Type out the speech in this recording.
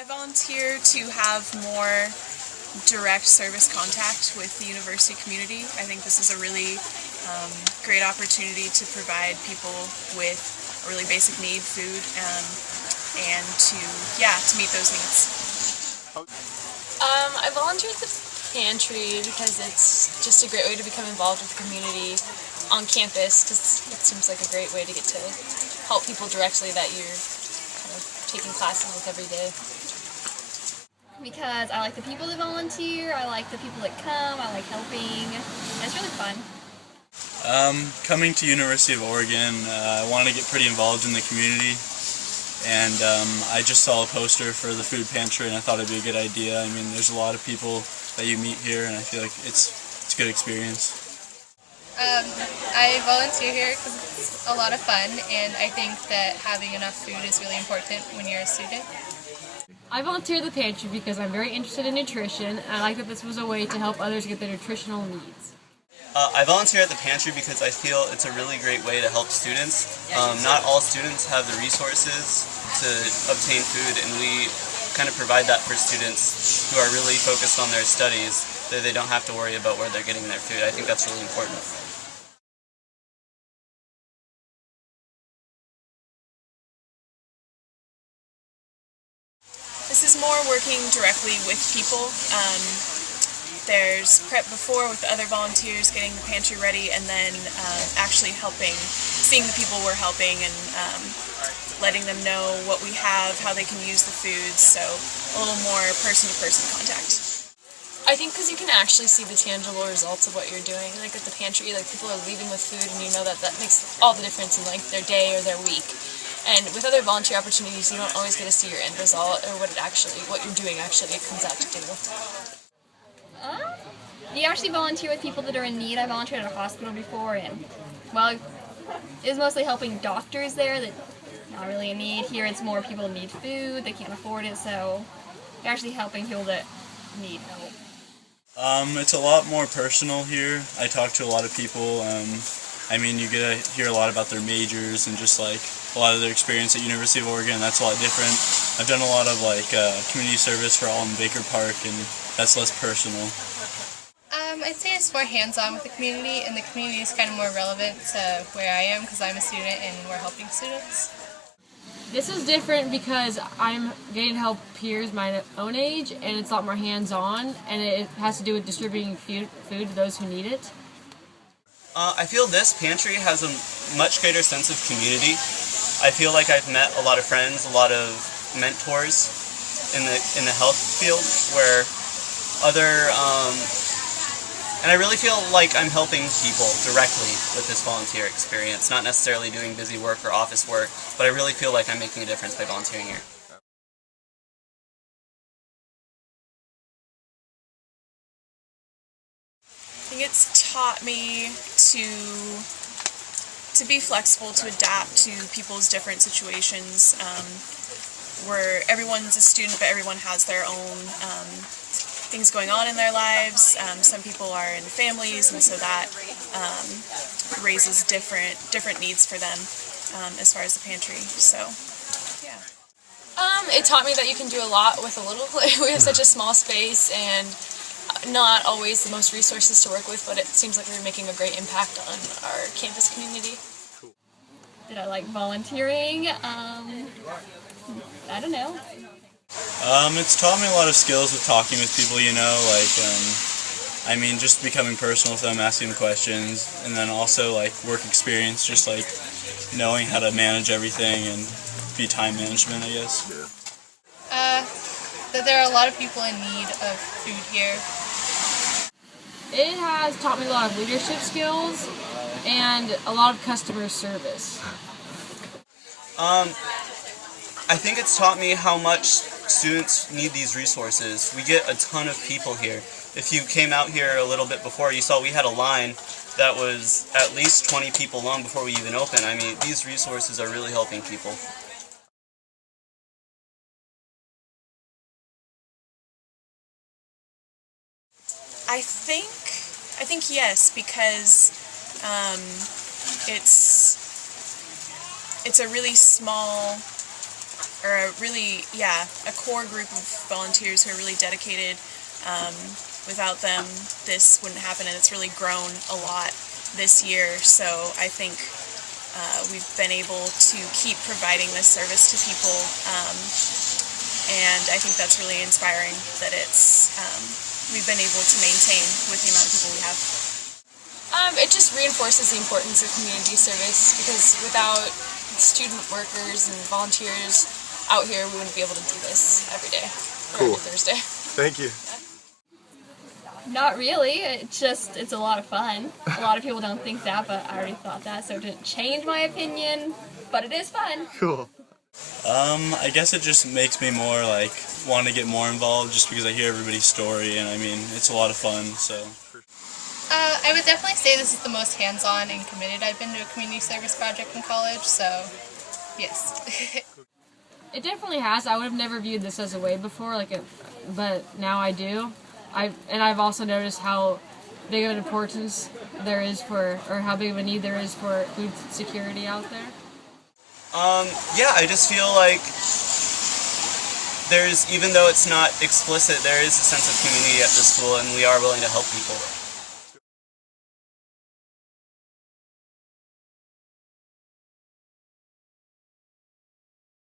I volunteer to have more direct service contact with the university community. I think this is a really great opportunity to provide people with a really basic need, food, and to meet those needs. I volunteer at the Pantry because it's just a great way to become involved with the community on campus, because it seems like a great way to get to help people directly that you're kind of taking classes with every day. Because I like the people that volunteer, I like the people that come, I like helping, and it's really fun. Coming to University of Oregon, I want to get pretty involved in the community, and I just saw a poster for the food pantry and I thought it'd be a good idea. I mean, there's a lot of people that you meet here and I feel like it's a good experience. I volunteer here because it's a lot of fun, and I think that having enough food is really important when you're a student. I volunteer at the Pantry because I'm very interested in nutrition, and I like that this was a way to help others get their nutritional needs. I volunteer at the Pantry because I feel it's a really great way to help students. Not all students have the resources to obtain food, and we kind of provide that for students who are really focused on their studies, so they don't have to worry about where they're getting their food. I think that's really important. This is more working directly with people. There's prep before with the other volunteers, getting the pantry ready, and then actually helping, seeing the people we're helping and letting them know what we have, how they can use the foods, so a little more person-to-person contact. I think because you can actually see the tangible results of what you're doing. Like at the Pantry, like people are leaving with food, and you know that makes all the difference in like their day or their week. And with other volunteer opportunities, you don't always get to see your end result or what you're doing actually comes out to do. You actually volunteer with people that are in need. I volunteered at a hospital before, and well, it was mostly helping doctors there that not really in need. Here it's more people that need food, they can't afford it, so you're actually helping people that need help. It's a lot more personal here. I talk to a lot of people. I mean, you get to hear a lot about their majors and just like a lot of their experience at University of Oregon. That's a lot different. I've done a lot of like community service for Alton Baker Park, and that's less personal. I'd say it's more hands-on with the community, and the community is kind of more relevant to where I am because I'm a student and we're helping students. This is different because I'm getting to help peers my own age, and it's a lot more hands-on, and it has to do with distributing food to those who need it. I feel this pantry has a much greater sense of community. I feel like I've met a lot of friends, a lot of mentors in the health field, where and I really feel like I'm helping people directly with this volunteer experience, not necessarily doing busy work or office work, but I really feel like I'm making a difference by volunteering here. I think it's taught me to be flexible, to adapt to people's different situations, where everyone's a student, but everyone has their own things going on in their lives. Some people are in families, and so that raises different needs for them as far as the pantry. So, yeah. It taught me that you can do a lot with a little. We have such a small space and not always the most resources to work with, but it seems like we're making a great impact on our campus community. Did I like volunteering? I don't know. It's taught me a lot of skills with talking with people, you know, like, I mean, just becoming personal with them, asking them questions, and then also, like, work experience, just, like, knowing how to manage everything and be time management, I guess. That there are a lot of people in need of food here. It has taught me a lot of leadership skills and a lot of customer service. I think it's taught me how much students need these resources. We get a ton of people here. If you came out here a little bit before, you saw we had a line that was at least 20 people long before we even opened. I mean, these resources are really helping people. I think yes, because it's a really small are a really, a core group of volunteers who are really dedicated. Without them, this wouldn't happen, and it's really grown a lot this year. So I think we've been able to keep providing this service to people, and I think that's really inspiring that we've been able to maintain with the amount of people we have. It just reinforces the importance of community service, because without student workers and volunteers out here, we wouldn't be able to do this every day or every Thursday. Thank you. Not really. It's a lot of fun. A lot of people don't think that, but I already thought that, so it didn't change my opinion. But it is fun. Cool. I guess it just makes me more like want to get more involved, just because I hear everybody's story, and I mean it's a lot of fun. So. I would definitely say this is the most hands-on and committed I've been to a community service project in college. So, yes. It definitely has. I would have never viewed this as a way before, but now I do. I've also noticed how big of an importance there is or how big of a need there is for food security out there. Yeah, I just feel like even though it's not explicit, there is a sense of community at the school, and we are willing to help people.